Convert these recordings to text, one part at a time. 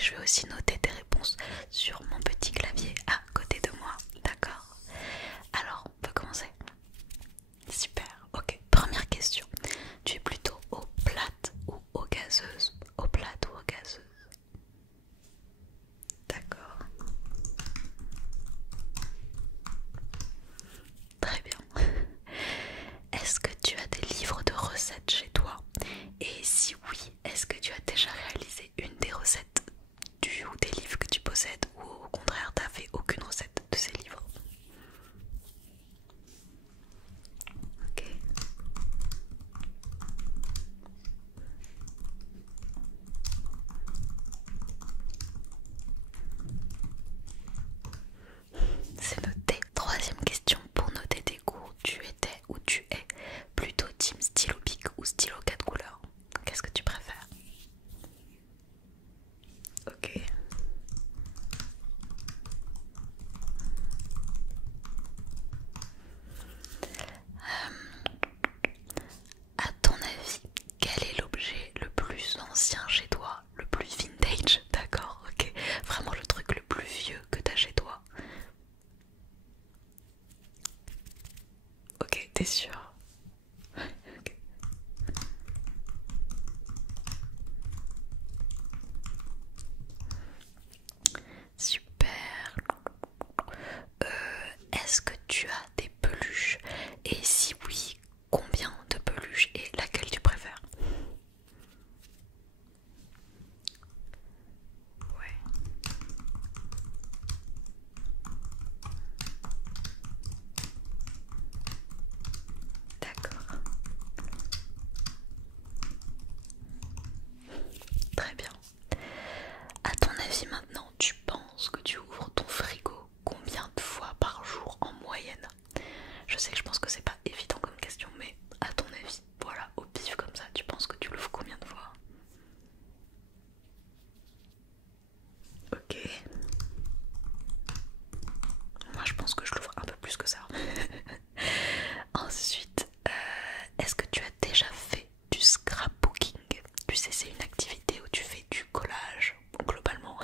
je vais aussi noter tes réponses sur mon petit clavier à côté de moi, d'accord? Alors, on peut commencer? Super, ok. Première question. Tu es plutôt eau plate ou eau gazeuse? Eau plate ou eau gazeuse? D'accord. Très bien. Est-ce que tu as des livres de recettes chez toi? Et si oui, est-ce que tu as déjà réalisé une des recettes ou des livres que tu possèdes, ou au contraire t'as fait aucune recette de ces livres? Ok. C'est noté. Troisième question pour noter tes cours. Tu étais ou tu es plutôt team stylo bic ou stylo 4 couleurs? Qu'est-ce que tu préfères? Ok. À ton avis, quel est l'objet le plus ancien chez toi? Le plus vintage, d'accord, ok. Vraiment le truc le plus vieux que t'as chez toi. Ok, t'es sûr? Ok. Super. Est-ce que tu as des peluches? Et si oui, combien de peluches et laquelle tu préfères? Ouais, d'accord. Très bien. À ton avis maintenant, tu penses que tu ouvres ton frigo combien de fois par jour en moyenne? Je sais que je pense que c'est pas évident comme question, mais à ton avis, voilà, au pif comme ça, tu penses que tu l'ouvres combien de fois? Ok. Moi je pense que je l'ouvre un peu plus que ça. Ensuite, est-ce que tu as déjà fait du scrapbooking? Tu sais, c'est une activité où tu fais du collage, globalement.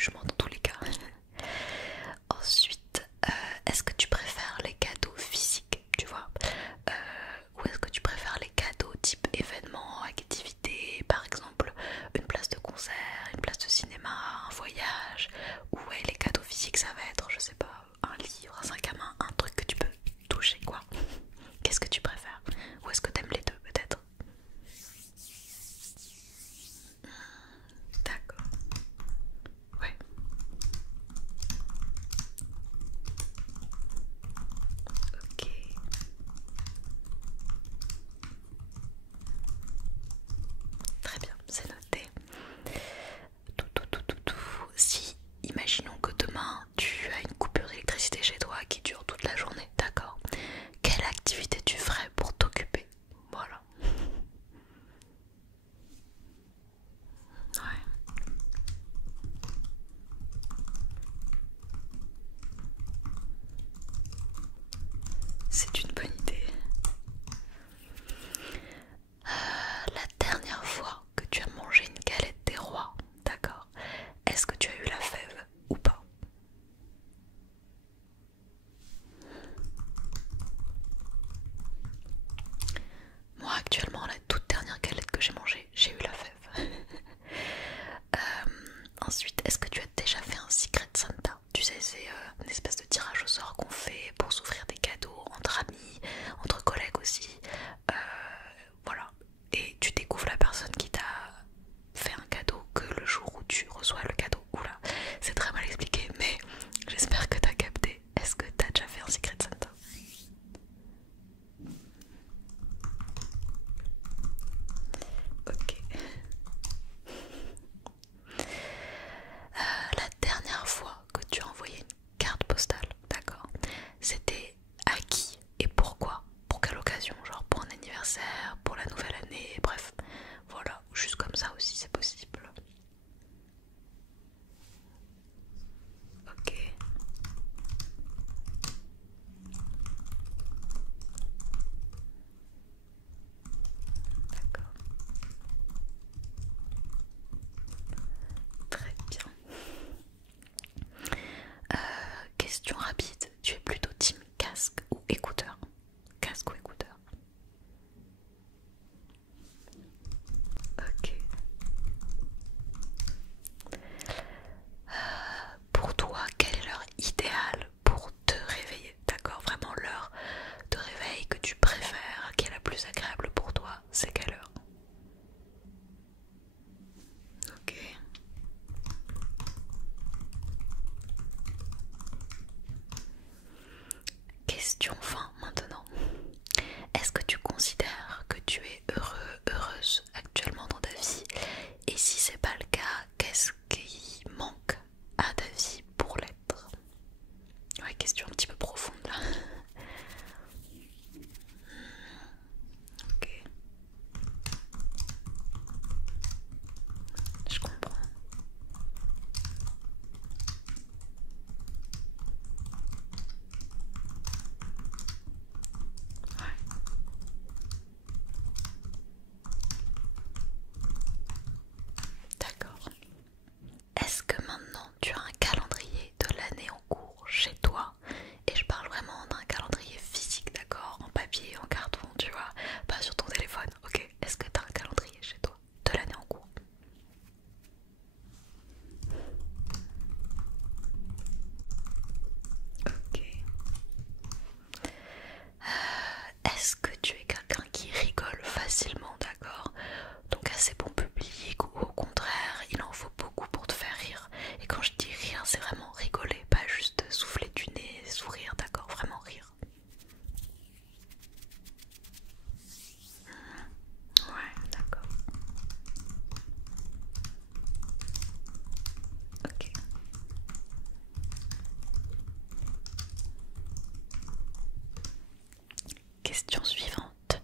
jugement dans tous les cas. Ensuite, est-ce que tu préfères les cadeaux physiques, tu vois, ou est-ce que tu préfères les cadeaux type événement, activité, par exemple une place de concert, une place de cinéma, un voyage, ou ouais, les cadeaux physiques ça va être, je sais pas, un livre, un sac à main, un truc que tu peux toucher quoi. Qu'est-ce que tu préfères? Ou est-ce que t'aimes les deux peut-être? D'accord. Ouais. Ok. Très bien, c'est noté. Si, imaginons que demain tu as une coupure d'électricité chez toi qui dure toute la journée, d'accord? Quelle activité tu ferais pour t'occuper? Voilà. Ouais. C'est une bonne idée. La dernière fois que tu as mangé une galette des rois, d'accord? Est-ce que tu as eu la fève ou pas? Moi actuellement, la toute dernière galette que j'ai mangée, j'ai eu la fève. Ensuite, est-ce que tu as déjà fait un Secret Santa? Tu sais, c'est une espèce de tirage au sort qu'on fait pour s'offrir des cadeaux entre amis, entre collègues aussi. Euh, voilà. Et tu découvres la personne qui t'a fait un cadeau que le jour où tu reçois le cadeau. Oula, c'est très mal expliqué, mais j'espère que t'as capté. Est-ce que t'as déjà fait un Secret Santa? Ok. La dernière fois que tu as envoyé une carte postale, d'accord, c'était à qui et pourquoi? Pour quelle occasion? Genre pour un anniversaire, pour la nouvelle année, bref, voilà, juste comme ça aussi c'est possible. Ok, d'accord, très bien. Question rapide, tu es plutôt team casque ou écouteur? Casque ou écouteur? Ok. Pour toi, quelle est l'heure idéale pour te réveiller? D'accord, vraiment l'heure de réveil que tu préfères, qui est la plus agréable pour toi, c'est quelle heure? Ok. Question fin maintenant. Est-ce que tu considères que tu es heureux, heureuse actuellement dans ta vie? Et si c'est pas le cas, qu'est-ce qui manque à ta vie pour l'être? Ouais, question un petit peu profonde là. Ok, je comprends. Ouais, d'accord. Est-ce que maintenant tu as un calendrier de l'année en cours chez toi? Et je parle vraiment d'un calendrier physique, d'accord? En papier, en carton, tu vois? Pas sur ton téléphone, ok? Est-ce que tu as un calendrier chez toi de l'année en cours? Ok. Est-ce que tu es quelqu'un qui rigole facilement, d'accord? Donc assez bon public ou au contraire, il en faut beaucoup pour te faire rire. Et quand je dis rire, c'est vraiment rigoler, pas juste souffler du nez, sourire, d'accord? Vraiment rire. Ouais, d'accord. Ok. Question suivante.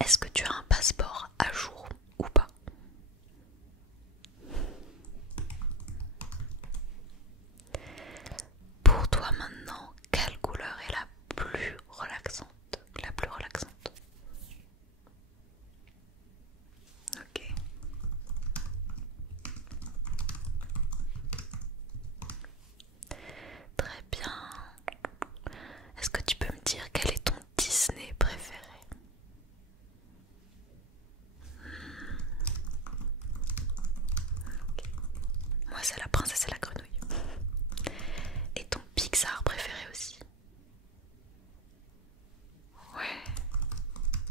Est-ce que tu as un passeport à jour ou pas? Pour toi maintenant, quelle couleur est la plus relaxante? La plus relaxante. Ok. c'est la princesse et la grenouille. Et ton Pixar préféré aussi? Ouais,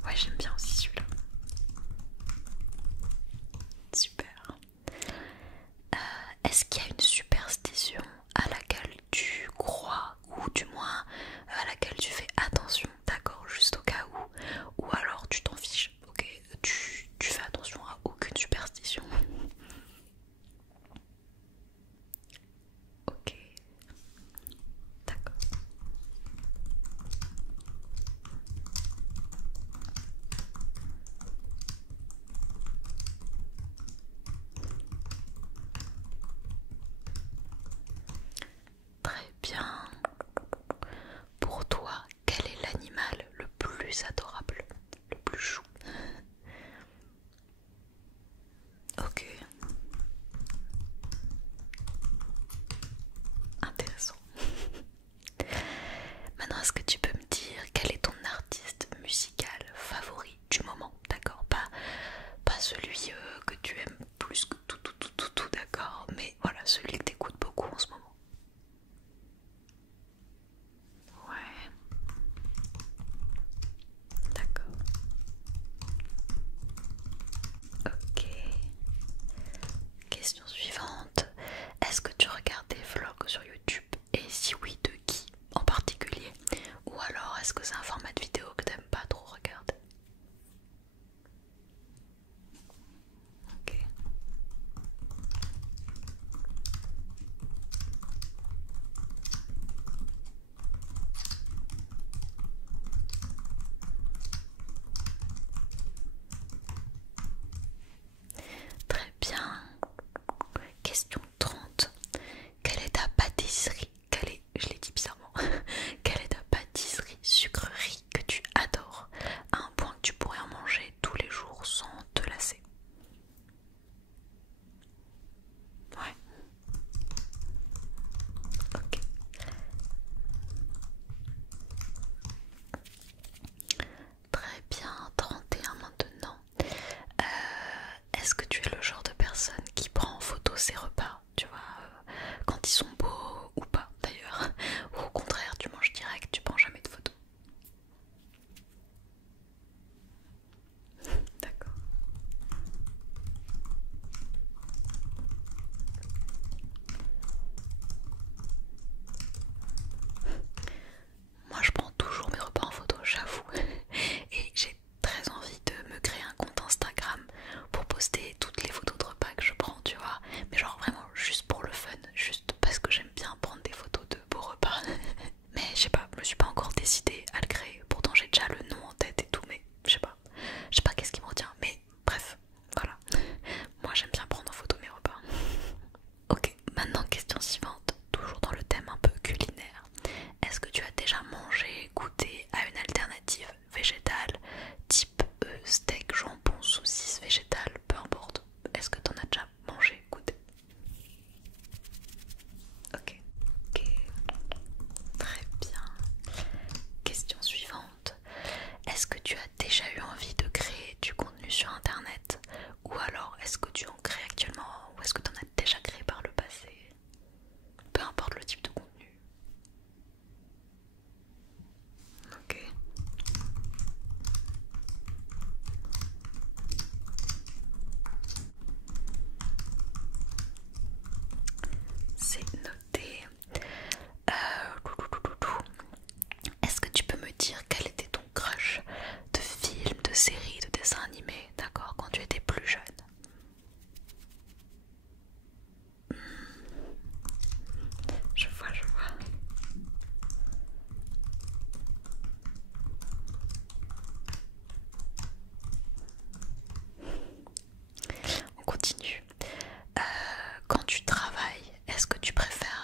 ouais, j'aime bien aussi celui-là. Super. Est-ce qu'il y a une superstition à laquelle tu crois, ou du moins à laquelle tu fais attention, d'accord, juste au cas où, ou alors tu t'en fiches, ok, tu fais attention à aucune superstition? Ok, d'accord. Très bien. Pour toi, quel est l'animal le plus adorable, le plus chou? Ok, intéressant. Maintenant, est-ce que tu peux me dire quel est ton artiste musical favori du moment, d'accord? Pas celui que tu aimes plus que tout, d'accord? Mais voilà, celui que t'écoutes beaucoup en ce moment. Ouais, d'accord. Ok. Question suivante. Est-ce que tu regardes des vlogs sur YouTube? Et si oui, de qui en particulier? Ou alors est-ce que c'est un format de vidéo que t'aimes pas trop regarder? Ok. Très bien. Question 30. Quelle est ta pâtisserie? Je l'ai dit bizarrement. Quelle est ta pâtisserie, sucrerie que tu adores à un point que tu pourrais en manger tous les jours sans te lasser? Ouais. Ok. Très bien. 31 maintenant. Est-ce que tu es le genre de personne qui prend en photo ses repas, tu vois, quand ils sont beaux ou pas d'ailleurs, ou au contraire tu manges direct, tu prends jamais de photos? D'accord. Moi je prends toujours mes repas en photo, j'avoue. Et j'ai très envie de me créer un compte Instagram pour poster toutes les photos de repas que je prends, tu vois. Mais genre vraiment juste pour le fun, juste parce que j'aime bien prendre des photos de beaux repas. Mais je sais pas, je me suis pas encore décidée à le créer. Pourtant j'ai déjà le nom en tête et tout, mais je sais pas. Je sais pas qu'est-ce qui me retient, mais bref, voilà. Moi j'aime bien prendre en photo mes repas. Ok, maintenant question suivante, toujours dans le thème un peu culinaire. Est-ce que tu as déjà mangé, goûté à une alternative végétale, type steak, jambon, saucisse végétale, peu importe? Est-ce que t'en as déjà mangé, goûté? Ok, ok, très bien. Question suivante. Est-ce que tu as déjà eu envie de créer du contenu sur internet? Ou alors est-ce que tu en crées actuellement? Ou est-ce que tu en as déjà créé par le passé? Peu importe le type de contenu. Ok. C'est noté. Est-ce que tu peux me dire quel était ton crush de film, de série, de dessin animé, d'accord, quand tu étais plus jeune? Je vois, je vois. On continue. Quand tu travailles, est-ce que tu préfères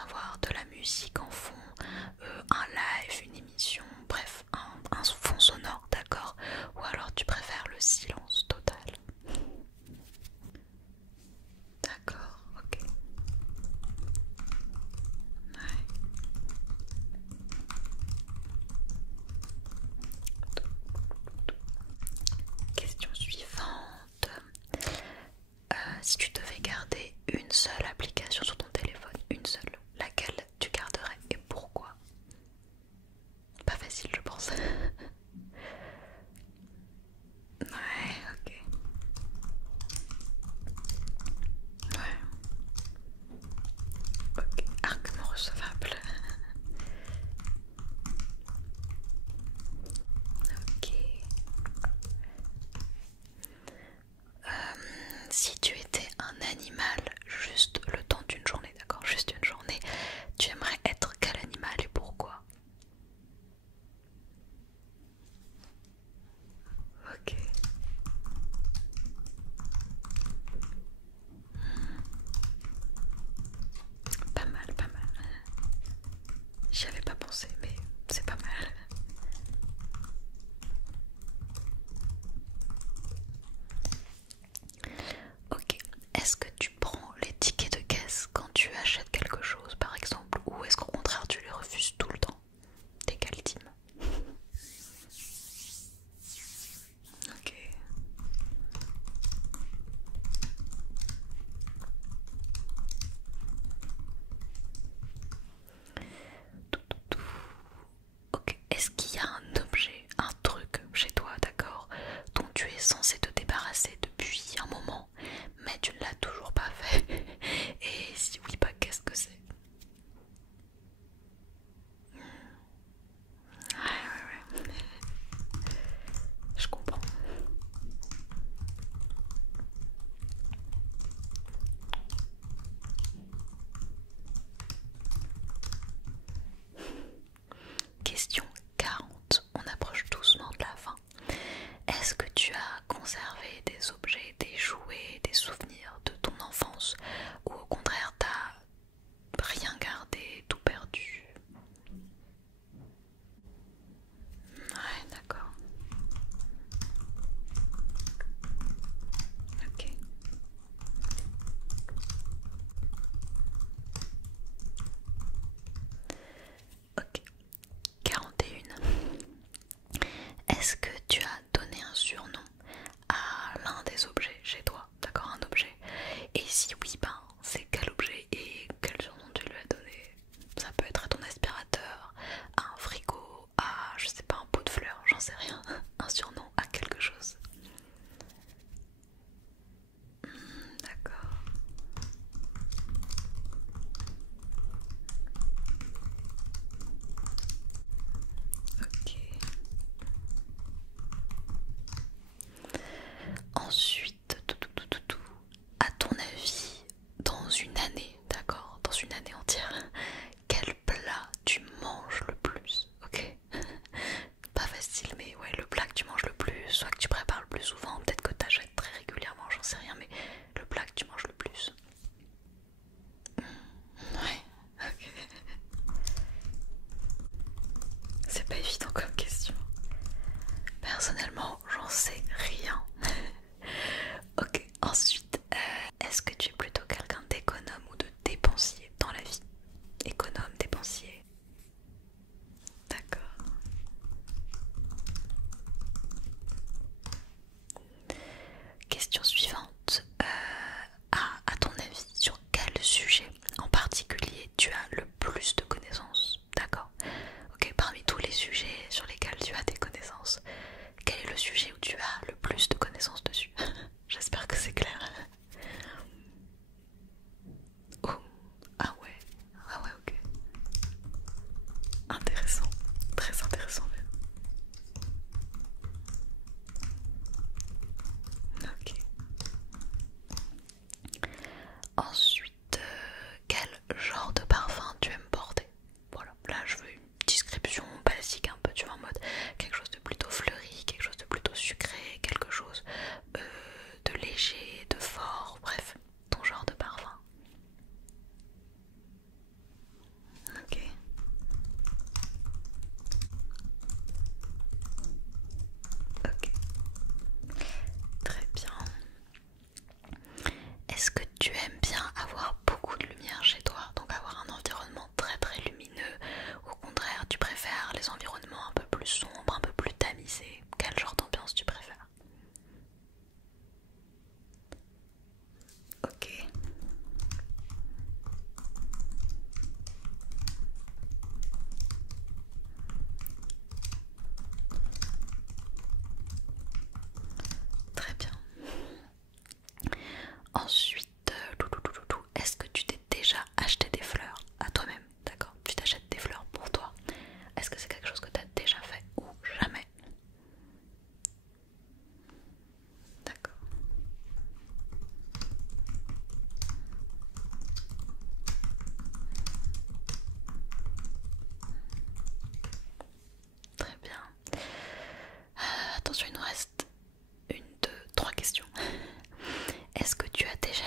est-ce que tu as déjà